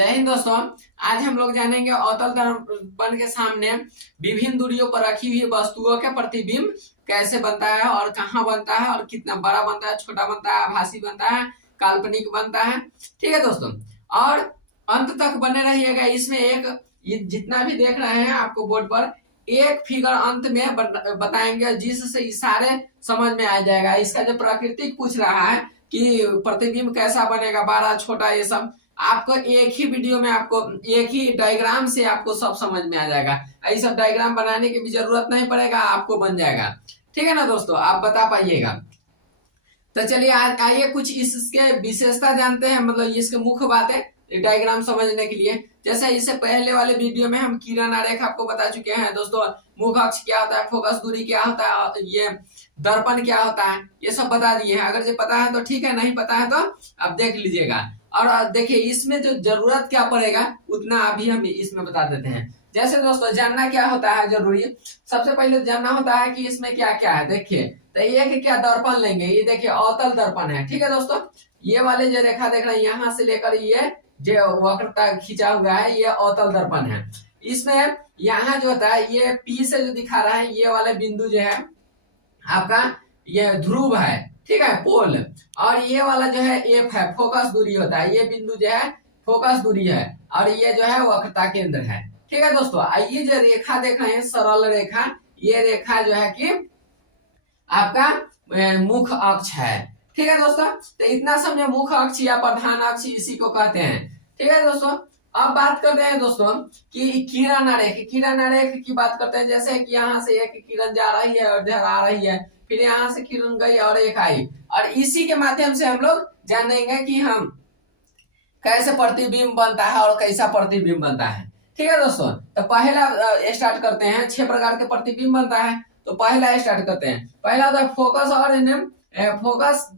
जय हिंद दोस्तों। आज हम लोग जानेंगे अवतल दर्पण के सामने विभिन्न दूरियों पर रखी हुई वस्तुओं के प्रतिबिंब कैसे बनता है और कहाँ बनता है और कितना बड़ा बनता है, छोटा बनता है, आभासी बनता है, काल्पनिक बनता है। ठीक है दोस्तों, और अंत तक बने रहिएगा। इसमें एक ये जितना भी देख रहे हैं आपको बोर्ड पर एक फिगर अंत में बताएंगे जिससे इशारे समझ में आ जाएगा। इसका जो प्राकृतिक पूछ रहा है कि प्रतिबिंब कैसा बनेगा, बड़ा छोटा, ये सब आपको एक ही वीडियो में, आपको एक ही डायग्राम से आपको सब समझ में आ जाएगा। ये सब डायग्राम बनाने की भी जरूरत नहीं पड़ेगा, आपको बन जाएगा। ठीक है ना दोस्तों, आप बता पाइएगा। तो चलिए आज आइए कुछ इसके विशेषता जानते हैं, मतलब इसके मुख्य बातें डायग्राम समझने के लिए। जैसे इससे पहले वाले वीडियो में हम किरण आरेख आपको बता चुके हैं दोस्तों। मुख्य अक्ष क्या होता है, फोकस दूरी क्या होता है, ये दर्पण क्या होता है, ये सब बता दिए हैं। अगर ये पता है तो ठीक है, नहीं पता है तो अब देख लीजिएगा। और देखिए इसमें जो जरूरत क्या पड़ेगा उतना अभी हम इसमें बता देते हैं। जैसे दोस्तों जानना क्या होता है जरूरी, सबसे पहले जानना होता है कि इसमें क्या क्या है। देखिए तो एक क्या दर्पण लेंगे, ये देखिए अवतल दर्पण है। ठीक है दोस्तों, ये वाले जो रेखा देख रहे हैं यहाँ से लेकर ये जो वक्रता खींचा हुआ है ये अवतल दर्पण है। इसमें यहाँ जो होता है ये पी से जो दिखा रहा है, ये वाला बिंदु जो है आपका ये ध्रुव है, ठीक है, पोल। और ये वाला जो है एफ है, फोकस दूरी होता है। ये बिंदु जो है फोकस दूरी है और ये जो है वक्रता केंद्र है। ठीक है दोस्तों, ये जो रेखा देख रहे हैं सरल रेखा, ये रेखा जो है कि आपका मुख्य अक्ष है। ठीक है दोस्तों, तो इतना समझे, मुख्य अक्ष या प्रधान अक्ष इसी को कहते हैं। ठीक है दोस्तों, अब बात करते हैं दोस्तों कि किरण आरेख, किरण आरेख की बात करते हैं। जैसे कि यहाँ से एक किरण जा रही है और इधर आ रही है, फिर यहाँ से किरण गई और एक आई, और इसी के माध्यम से हम लोग जानेंगे कि हम कैसे प्रतिबिंब बनता है और कैसा प्रतिबिंब बनता है। ठीक है दोस्तों, तो पहला स्टार्ट करते हैं। 6 प्रकार के प्रतिबिंब बनता है, तो पहला स्टार्ट करते हैं। पहला होता है फोकस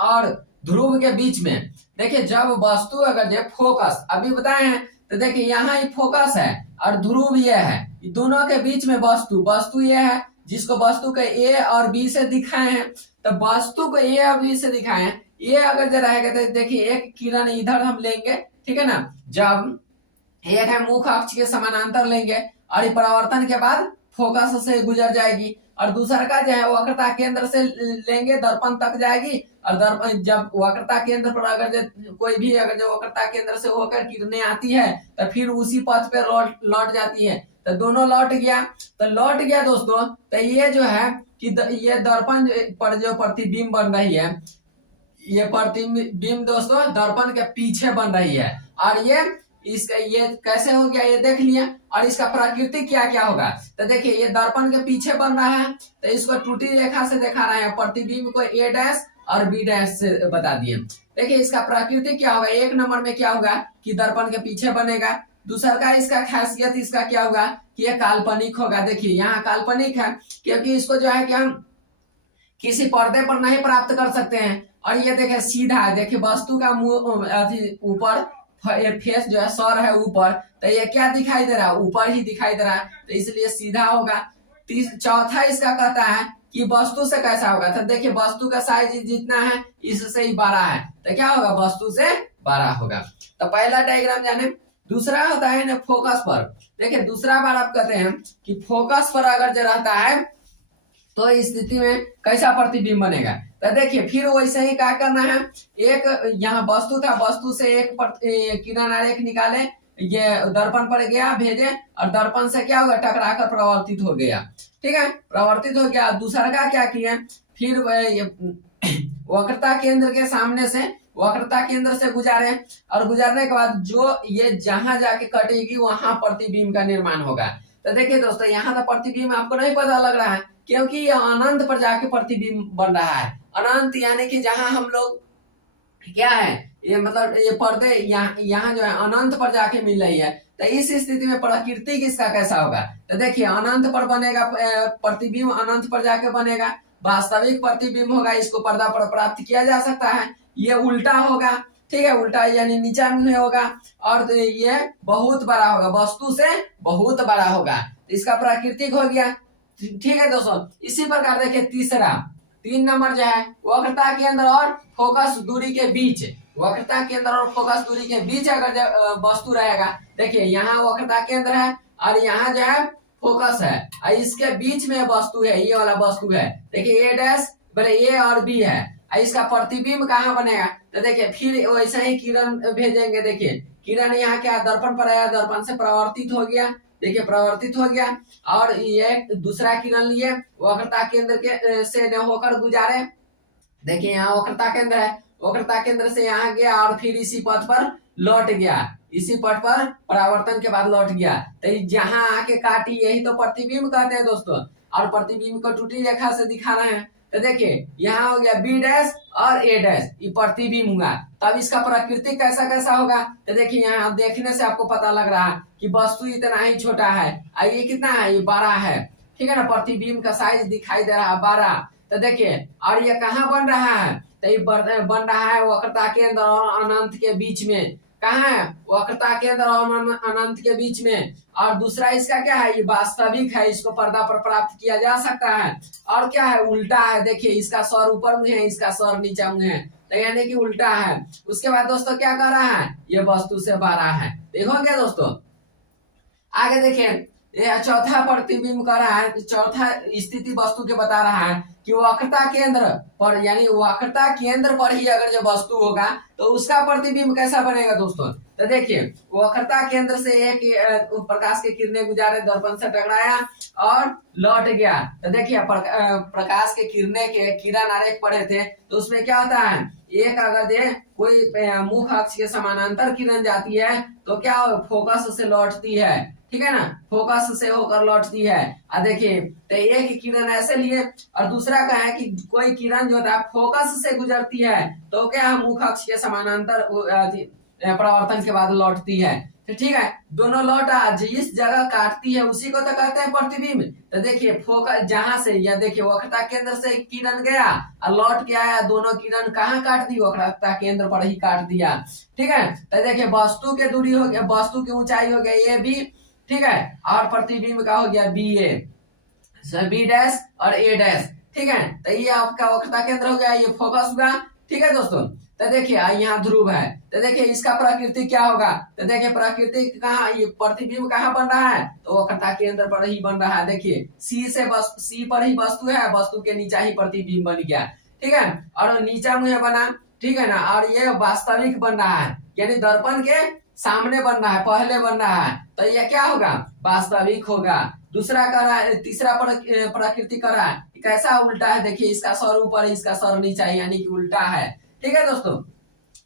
और ध्रुव के बीच में। देखिए जब वस्तु अगर जो फोकस अभी बताए हैं, तो देखिए यहाँ ही फोकस है और ध्रुव ये है, दोनों के बीच में वस्तु ये है, जिसको वस्तु के ए और बी से दिखाए हैं। तो वस्तु को ए और बी से दिखाए हैं, ये अगर जो रहेगा तो देखिए एक किरण इधर हम लेंगे, ठीक है ना। जब एक है मुख्य अक्ष के समानांतर लेंगे और परावर्तन के बाद फोकस से गुजर जाएगी, और दूसरा का जो है वक्रता केंद्र से लेंगे, दर्पण तक जाएगी। और दर्पण जब वक्रता केंद्र पर अगर कोई भी अगर जो वक्रता केंद्र से होकर किरणें आती है तो फिर उसी पथ पे लौट जाती है। तो दोनों लौट गया दोस्तों। तो ये जो है कि ये दर्पण पर जो प्रतिबिंब बन रही है, ये प्रतिबिंब दोस्तों दर्पण के पीछे बन रही है। और ये कैसे हो गया ये देख लिया। और इसका प्रकृति क्या क्या होगा, तो देखिए ये दर्पण के पीछे बन रहा है, तो इसको टूटी रेखा से दिखा रहे हैं। प्रतिबिंब को ए डैश और बी डैश से बता दिए। देखिए इसका प्रकृति क्या होगा, एक नंबर में क्या होगा कि दर्पण के पीछे बनेगा। दूसरा का इसका खासियत इसका क्या होगा कि ये काल्पनिक होगा। देखिए यहाँ काल्पनिक है क्योंकि इसको जो है कि हम किसी पर्दे पर नहीं प्राप्त कर सकते हैं। और ये देखिए सीधा है, देखिए वस्तु का मुंह ऊपर, फेस जो है सर है ऊपर, तो ये क्या दिखाई दे रहा है, ऊपर ही दिखाई दे रहा है, तो इसलिए सीधा होगा। चौथा इसका कहता है कि वस्तु से कैसा होगा, तो देखिए वस्तु का साइज जितना है इससे ही बड़ा है, तो क्या होगा, वस्तु से बड़ा होगा। तो पहला डायग्राम जाने। दूसरा होता है ना फोकस पर। देखिए दूसरा बार आप कहते हैं कि फोकस पर अगर जो रहता है तो इस स्थिति में कैसा प्रतिबिंब बनेगा। तो देखिए फिर वैसे ही क्या करना है, एक यहाँ वस्तु था, वस्तु से एक किरण आरेख निकाले, ये दर्पण पर गया, भेजे, और दर्पण से क्या हुआ, टकराकर प्रवर्तित हो गया। ठीक है, प्रवर्तित हो गया। दूसरा का क्या किया, फिर वक्रता केंद्र के सामने से वक्रता केंद्र से गुजारे, और गुजारने के बाद जो ये जहां जाके कटेगी वहां प्रतिबिंब का निर्माण होगा। तो देखिए दोस्तों यहाँ तो प्रतिबिंब आपको नहीं पता लग रहा है क्योंकि ये अनंत पर जाके प्रतिबिंब बन रहा है। अनंत यानी कि जहां हम लोग क्या है, ये मतलब ये पर्दे यहाँ जो है अनंत पर जाके मिल रही है। तो इस स्थिति में प्रकृति किसका कैसा होगा, तो देखिए अनंत पर बनेगा प्रतिबिंब, अनंत पर जाके बनेगा, वास्तविक प्रतिबिंब होगा, इसको पर्दा पर प्राप्त किया जा सकता है। ये उल्टा होगा, ठीक है, उल्टा यानी नीचा में होगा, और ये बहुत बड़ा होगा, वस्तु से बहुत बड़ा होगा, इसका प्राकृतिक हो गया। ठीक है दोस्तों, इसी प्रकार देखिए तीन नंबर जो है वक्रता केंद्र और फोकस दूरी के बीच, वक्रता केंद्र और फोकस दूरी के बीच अगर वस्तु रहेगा, देखिए यहाँ वक्रता केंद्र है और यहाँ जो है फोकस है और इसके बीच में वस्तु है, ये वाला वस्तु है। देखिए ए डैश बड़े ए और बी है, इसका प्रतिबिंब कहाँ बनेगा, तो देखिए फिर वैसे ही किरण भेजेंगे। देखिए किरण यहाँ क्या दर्पण पर आया, दर्पण से परावर्तित हो गया, देखिए परावर्तित हो गया और ये दूसरा किरण लिए वक्रता केंद्र के से होकर गुजारे। देखिए यहाँ वक्रता केंद्र है, वक्रता केंद्र से यहाँ गया और फिर इसी पथ पर लौट गया, इसी पथ पर परावर्तन के बाद लौट गया। तो जहां आके काटी यही तो प्रतिबिंब कहते हैं दोस्तों, और प्रतिबिंब को टूटी रेखा से दिखा रहे हैं। तो देखिए यहाँ हो गया बी डैश और ए डैश, ये प्रतिबिंब हुआ। तब इसका प्रकृति कैसा कैसा होगा, तो देखिए यहाँ देखने से आपको पता लग रहा है कि वस्तु इतना ही छोटा है और ये कितना है, ये 12 है, ठीक है ना। प्रतिबिंब का साइज दिखाई दे रहा है 12। तो देखिए और ये कहाँ बन रहा है, तो ये बन रहा है वक्रता केंद्र और अनंत के बीच में। कहाँ है, वक्रता केंद्र और अनंत के बीच में। और दूसरा इसका क्या है, ये वास्तविक है, इसको पर्दा पर प्राप्त किया जा सकता है। और क्या है, उल्टा है, देखिए इसका सर ऊपर में है, इसका सर नीचे में है, तो यानी कि उल्टा है। उसके बाद दोस्तों क्या कर रहा है, ये वस्तु से 12 है। देखो क्या दोस्तों, आगे देखिए ये चौथा प्रतिबिंब कर रहा है, चौथा स्थिति वस्तु के बता रहा है कि वक्रता केंद्र पर, यानी वक्रता केंद्र पर ही अगर जो वस्तु होगा तो उसका प्रतिबिंब कैसा बनेगा दोस्तों। तो देखिए वक्रता केंद्र से एक प्रकाश के किरणें गुजारे, दर्पण से टकराया और लौट गया। तो देखिए प्रकाश के किरण आरेख पढ़े थे, तो उसमें क्या होता है, एक अगर दे कोई मुख अक्ष के समानांतर किरण जाती है तो क्या फोकस से लौटती है, ठीक है ना, फोकस से होकर लौटती है। देखिए तो एक किरण ऐसे लिए और दूसरा का है कि कोई किरण जो है फोकस से गुजरती है तो क्या है, मुख अक्ष के समानांतर परावर्तन के बाद लौटती है। तो ठीक है, दोनों लौटा, जिस जगह काटती है उसी को तो कहते हैं प्रतिबिंब। तो देखिए फोकस जहां से, या देखिए वक्रता केंद्र से किरण गया और लौट के आया, दोनों किरण कहाँ काट दी, वक्रता केंद्र पर ही काट दिया, ठीक है। तो देखिए वस्तु के दूरी हो गया, वस्तु की ऊंचाई हो गया ये भी, ठीक है, और प्रतिबिंब का हो गया बी ए, बी डैश और ए डैश, ठीक है। तो ये आपका वक्रता केंद्र हो गया, ये फोकस हुआ, ठीक है दोस्तों। तो देखिए यहाँ ध्रुव है, तो देखिए इसका प्रकृति क्या होगा, तो देखिए प्रकृति कहाँ, ये प्रतिबिंब कहाँ बन रहा है, तो वक्रता केंद्र पर ही बन रहा है। देखिए सी पर ही वस्तु है, वस्तु के नीचे ही प्रतिबिंब बन गया, ठीक है, और नीचा मुँह बना, ठीक है ना। और ये वास्तविक बन रहा है, यानी दर्पण के सामने बन रहा है, पहले बन रहा है, तो यह क्या होगा, वास्तविक होगा। दूसरा कर रहा है, तीसरा प्रकृति कर रहा है, कैसा उल्टा है, देखिए इसका सर ऊपर, इसका सर नीचा, यानी कि उल्टा है, ठीक है दोस्तों।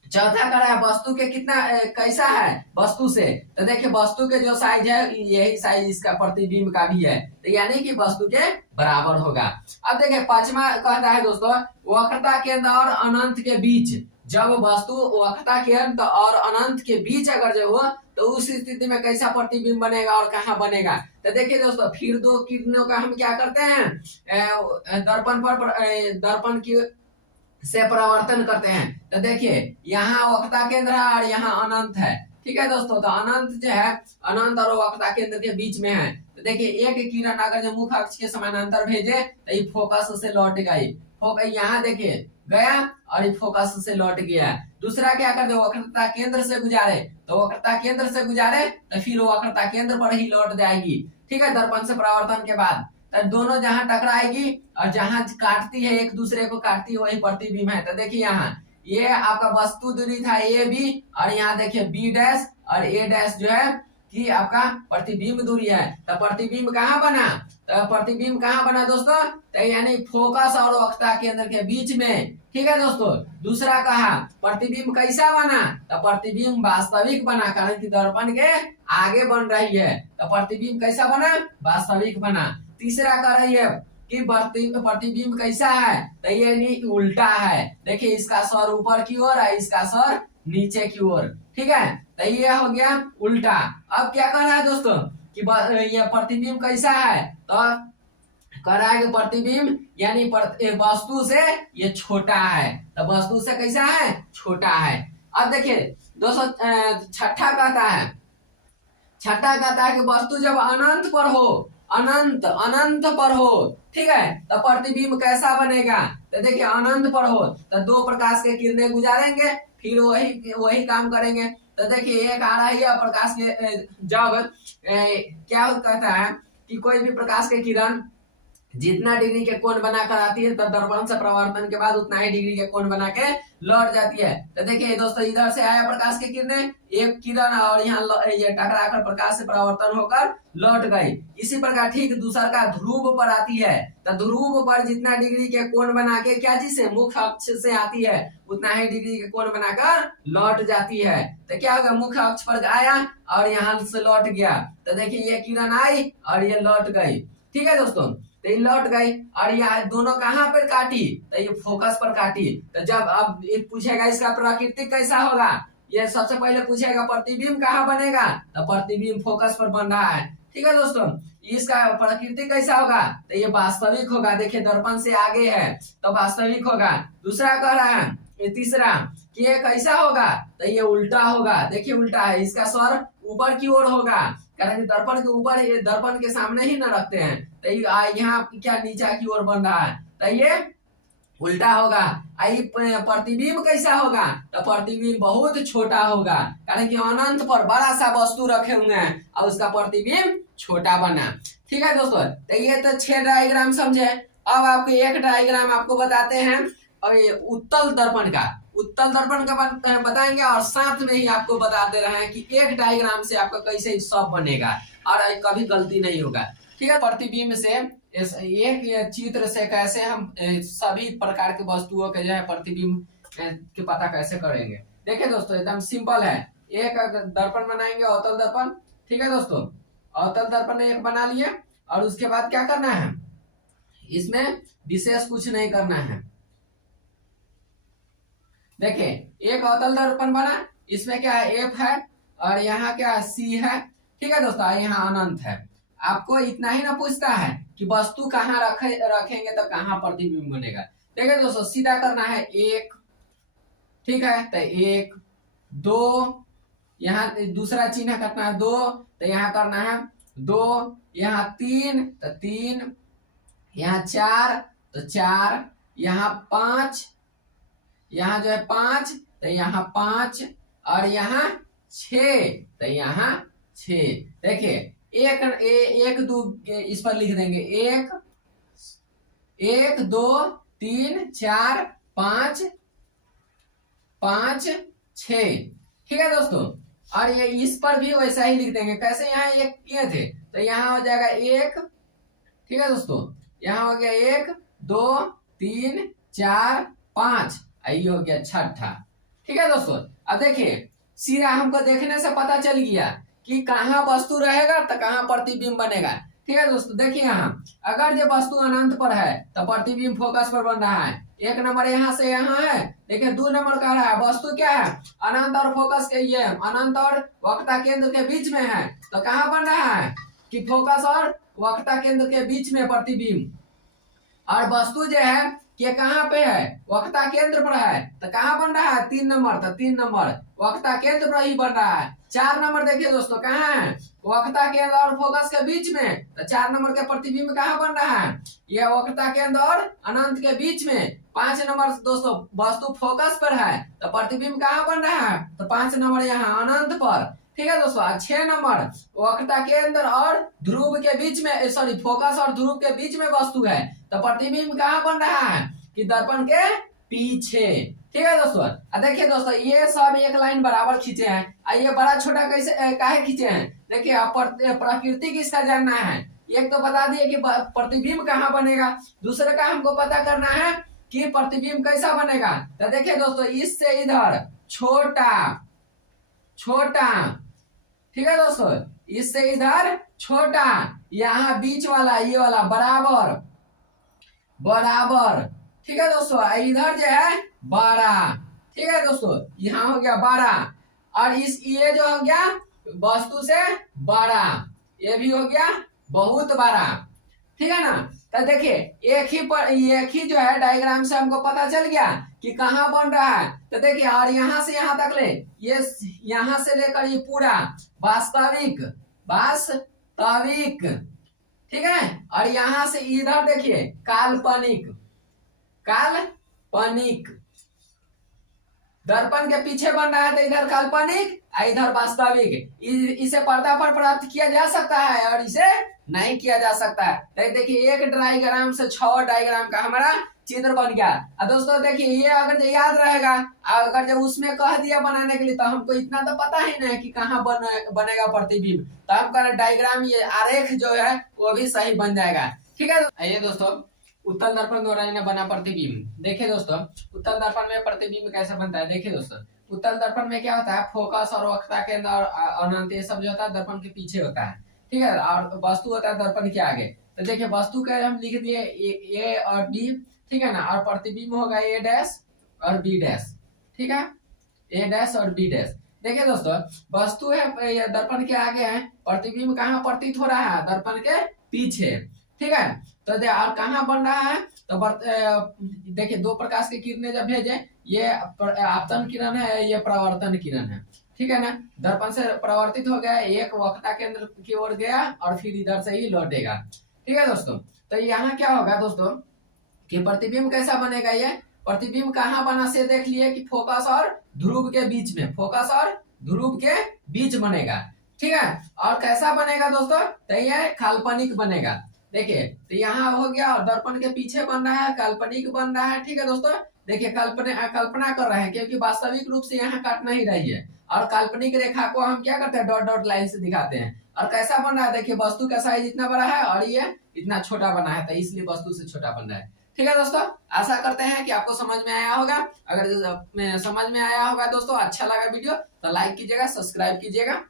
चौथा कर रहा है वस्तु के कितना कैसा है, वस्तु से, तो देखिए वस्तु के जो साइज है यही साइज इसका प्रतिबिंब का भी है, तो यानी कि वस्तु के बराबर होगा। अब देखिए पांचवा कहता है दोस्तों, वक्रता केंद्र और अनंत के बीच, जब वस्तु वक्रता केंद्र और अनंत के बीच अगर जो हो तो उस स्थिति में कैसा प्रतिबिंब बनेगा और कहाँ बनेगा। तो देखिए दोस्तों फिर दो किरणों का हम क्या करते हैं, दर्पण की से परावर्तन करते हैं। तो देखिए यहाँ वक्रता केंद्र है और यहाँ अनंत है, ठीक है दोस्तों। तो अनंत जो है, अनंत और वक्रता केंद्र के बीच में है। तो देखिए एक किरण अगर जो मुख अक्ष के समानांतर भेजे तो ये फोकस से लौट गई, यहाँ देखिए गया और ये फोकस से लौट गया। दूसरा क्या कर दे, वक्रता केंद्र से गुजारे, तो वक्रता केंद्र से गुजारे तो फिर वक्रता केंद्र पर ही लौट जाएगी, ठीक है, दर्पण से परावर्तन के बाद। तो दोनों जहां टकराएगी और जहां काटती है, एक दूसरे को काटती है, वही प्रतिबिंब है। तो देखिए यहाँ ये आपका वस्तु दूरी था ए बी, और यहाँ देखिए बी डैश और ए डैश जो है कि आपका प्रतिबिंब दूरी है। तो प्रतिबिंब कहाँ बना, तो प्रतिबिंब कहाँ बना दोस्तों, तो यानी फोकस और वक्रता केंद्र के बीच में, ठीक है दोस्तों। दूसरा कहा प्रतिबिंब कैसा बना, तो प्रतिबिंब वास्तविक बना, कारण कि दर्पण के आगे बन रही है, तो प्रतिबिंब कैसा बना, वास्तविक बना। तीसरा कह रही है कि प्रतिबिंब कैसा है, तो ये नहीं उल्टा है, देखिए इसका सर ऊपर की ओर है, इसका सर नीचे की ओर, ठीक है, तो ये हो गया उल्टा। अब क्या कर रहा है दोस्तों कि ये प्रतिबिंब कैसा है, तो कह रहा है कि प्रतिबिंब यानी वस्तु से ये छोटा है, तो वस्तु से कैसा है, छोटा है। अब देखिए दोस्तों छठा कहता है कि वस्तु जब अनंत पर हो, अनंत पर हो, ठीक है, तो प्रतिबिंब कैसा बनेगा, तो देखिए अनंत पर हो तो दो प्रकाश के किरणें गुजारेंगे, फिर वही वही काम करेंगे। तो देखिए एक आ रहा है प्रकाश के जब क्या कहता है कि कोई भी प्रकाश के किरण जितना डिग्री के कोण बनाकर आती है तो दर्पण से परावर्तन के बाद उतना ही डिग्री के कोण बना के लौट जाती है। तो देखिए दोस्तों इधर से आया प्रकाश की किरणें, एक किरण और यहाँ ये टकराकर प्रकाश से परावर्तन होकर लौट गई। इसी प्रकार ठीक दूसरा का ध्रुव पर आती है, तो ध्रुव पर जितना डिग्री के कोण बना के क्या चीज से मुख्य अक्ष से आती है उतना ही डिग्री के कोण बनाकर लौट जाती है। तो क्या होगा, मुख्य अक्ष पर आया और यहाँ से लौट गया। तो देखिए ये किरण आई और ये लौट गई। ठीक है दोस्तों, तो ये लौट गई और यह दोनों कहाँ पर काटी, तो ये फोकस पर काटी। तो जब अब ये पूछेगा इसका प्रकृति कैसा होगा, ये सबसे पहले पूछेगा प्रतिबिंब कहाँ बनेगा, तो प्रतिबिंब फोकस पर बन रहा है। ठीक है दोस्तों, इसका प्रकृति कैसा होगा, तो ये वास्तविक होगा। देखिए दर्पण से आगे है तो वास्तविक होगा। दूसरा कह रहा है ये तीसरा कि ये कैसा होगा, तो ये उल्टा होगा। देखिए उल्टा है, इसका स्वर ऊपर की ओर होगा, कारण दर्पण के ऊपर दर्पण के सामने ही न रखते हैं। तो यहाँ क्या नीचा की ओर बन रहा है, तो ये उल्टा होगा। प्रतिबिंब कैसा होगा, तो प्रतिबिंब बहुत छोटा होगा, कारण कि अनंत पर बड़ा सा वस्तु रखे हुए हैं और उसका प्रतिबिंब छोटा बना। ठीक है दोस्तों, तो ये तो 6 डायग्राम समझे। अब आपको एक डायग्राम आपको बताते हैं और ये उत्तल दर्पण का बताएंगे और साथ में ही आपको बताते रहे हैं कि एक डायग्राम से आपका कैसे सब बनेगा और कभी गलती नहीं होगा। ठीक है, प्रतिबिंब से एक चित्र से कैसे हम सभी प्रकार के वस्तुओं के जो है प्रतिबिंब के पता कैसे करेंगे। देखिए दोस्तों एकदम सिंपल है। एक दर्पण बनाएंगे अवतल दर्पण। ठीक है दोस्तों, अवतल दर्पण एक बना लिए और उसके बाद क्या करना है, इसमें विशेष कुछ नहीं करना है। देखिए एक अवतल दर्पण बना, इसमें क्या है एफ है और यहाँ क्या सी है। ठीक है दोस्तों, यहाँ अनंत है। आपको इतना ही ना पूछता है कि वस्तु कहाँ रखेंगे तो कहाँ प्रतिबिंब बनेगा। देखिए दोस्तों सीधा करना है एक, ठीक है, तो 1 2, यहाँ दूसरा चिन्ह करना है 2, तो यहाँ करना है 2, यहाँ 3 तो 3, यहाँ 4 तो 4, यहाँ 5, यहाँ जो है 5 तो यहाँ 5 और यहाँ 6 तो यहाँ 6। देखिए एक 2 इस पर लिख देंगे 1 2 3 4 5 5 6। ठीक है दोस्तों, और ये इस पर भी वैसा ही लिख देंगे। कैसे, यहाँ एक किए थे तो यहाँ हो जाएगा 1। ठीक है दोस्तों, यहाँ हो गया 1 2 3 4 5, ये हो गया छठा। ठीक है दोस्तों, अब देखिए सीधा हमको देखने से पता चल गया कि कहाँ वस्तु रहेगा तो कहाँ प्रतिबिंब बनेगा। ठीक है दोस्तों, देखिए यहाँ अगर जो वस्तु अनंत पर है तो प्रतिबिंब फोकस पर बन रहा है। 1 नंबर यहाँ से यहाँ है। देखिए 2 नंबर कह रहा है वस्तु क्या है, अनंत और फोकस के ये अनंत और वक्रता केंद्र के बीच में है, तो कहाँ बन रहा है कि फोकस और वक्रता केंद्र के बीच में प्रतिबिंब। और वस्तु जो है ये कहाँ पे है, वक्रता केंद्र पर है, तो कहाँ बन रहा है 3 नंबर, तो 3 नंबर वक्रता केंद्र पर ही बन रहा है। 4 नंबर देखिए दोस्तों कहाँ है, वक्रता केंद्र और फोकस के बीच में, तो 4 नंबर के प्रतिबिंब कहाँ बन रहा है, यह वक्रता केंद्र और अनंत के बीच में। 5 नंबर दोस्तों वस्तु फोकस पर है तो प्रतिबिंब कहाँ बन रहा है, तो 5 नंबर यहाँ अनंत पर। ठीक है दोस्तों, 6 नंबर वक्रता केंद्र और ध्रुव के बीच में, सॉरी फोकस और ध्रुव के बीच में वस्तु है, तो प्रतिबिंब कहाँ बन रहा है कि दर्पण के पीछे। ठीक है दोस्तों, देखिए दोस्तों ये सब एक लाइन बराबर खींचे हैं। ये बड़ा छोटा कैसे काहे खींचे हैं, देखिए आप प्रकृति किसका जानना है। एक तो बता दिए कि प्रतिबिंब कहाँ बनेगा, दूसरे का हमको पता करना है कि प्रतिबिंब कैसा बनेगा। तो देखिए दोस्तों इससे इधर छोटा छोटा, ठीक है दोस्तों, इससे इधर छोटा, यहाँ बीच वाला ये वाला बराबर बराबर। ठीक है दोस्तों, इधर जो है बड़ा। ठीक है दोस्तों, यहाँ हो गया बड़ा और इस ये जो हो गया वस्तु से बड़ा, ये भी हो गया बहुत बड़ा। ठीक है ना, तो देखिए एक ही जो है डायग्राम से हमको पता चल गया कि कहाँ बन रहा है। तो देखिए और यहाँ से यहाँ तक ले, ये यहाँ से लेकर ये पूरा वास्तविक वास्तविक। ठीक है, और यहाँ से इधर देखिए काल्पनिक काल्पनिक। दर्पण के पीछे बन रहा है तो इधर काल्पनिक इधर वास्तविक। इसे पर्दा पर प्राप्त किया जा सकता है और इसे नहीं किया जा सकता है। तो देखिए एक डायग्राम से 6 डायग्राम का हमारा चित्र बन गया। और दोस्तों देखिए ये अगर जो याद रहेगा, अगर जब उसमें कह दिया बनाने के लिए तो हमको इतना तो पता ही नहीं कि कहाँ बनेगा प्रतिबिंब, तो हम कह डायग्राम ये आरेख जो है वो भी सही बन जाएगा। ठीक है, आइए दोस्तों उत्तल दर्पण द्वारा इन्हें बना प्रतिबिंब। देखिए दोस्तों उत्तल दर्पण में प्रतिबिंब कैसे बनता है। देखिए दोस्तों उत्तल दर्पण में क्या होता है, फोकस और वक्रता केंद्र और अनंत ये सब जो होता है दर्पण के पीछे होता है। ठीक है, और वस्तु होता है दर्पण के आगे। तो देखिए वस्तु के हम लिख दिए ए और बी, ठीक है ना, और प्रतिबिंब होगा ए डैश और बी डैश। ठीक है, ए डैश और बी डैश। देखिए दोस्तों वस्तु है दर्पण के आगे है, प्रतिबिंब कहाँ प्रतीत हो रहा है, दर्पण के पीछे। ठीक है, तो और कहाँ बन रहा है, तो देखिए 2 प्रकाश की किरणें जब भेजे, ये आपतन किरण है, ये प्रवर्तन किरण है। ठीक है ना, दर्पण से प्रवर्तित हो गया, एक वक्रता केंद्र की ओर गया और फिर इधर से ही लौटेगा। ठीक है दोस्तों, तो यहाँ क्या होगा दोस्तों कि प्रतिबिंब कैसा बनेगा, ये प्रतिबिंब कहाँ बना से देख लिए कि फोकस और ध्रुव के बीच में, फोकस और ध्रुव के बीच बनेगा। ठीक है, और कैसा बनेगा दोस्तों, तो ये काल्पनिक बनेगा। देखिए तो यहाँ हो गया और दर्पण के पीछे बन रहा है, काल्पनिक बन रहा है। ठीक है दोस्तों, देखिए कल्पना कर रहे हैं क्योंकि वास्तविक रूप से यहाँ काट नहीं रही है, और काल्पनिक रेखा को हम क्या करते हैं, डॉट डॉट लाइन से दिखाते हैं। और कैसा बन रहा है, देखिए वस्तु का साइज इतना बड़ा है और ये इतना छोटा बना है, तो इसलिए वस्तु से छोटा बन रहा है। ठीक है दोस्तों, आशा करते हैं कि आपको समझ में आया होगा। अगर समझ में आया होगा दोस्तों, अच्छा लगा वीडियो तो लाइक कीजिएगा, सब्सक्राइब कीजिएगा।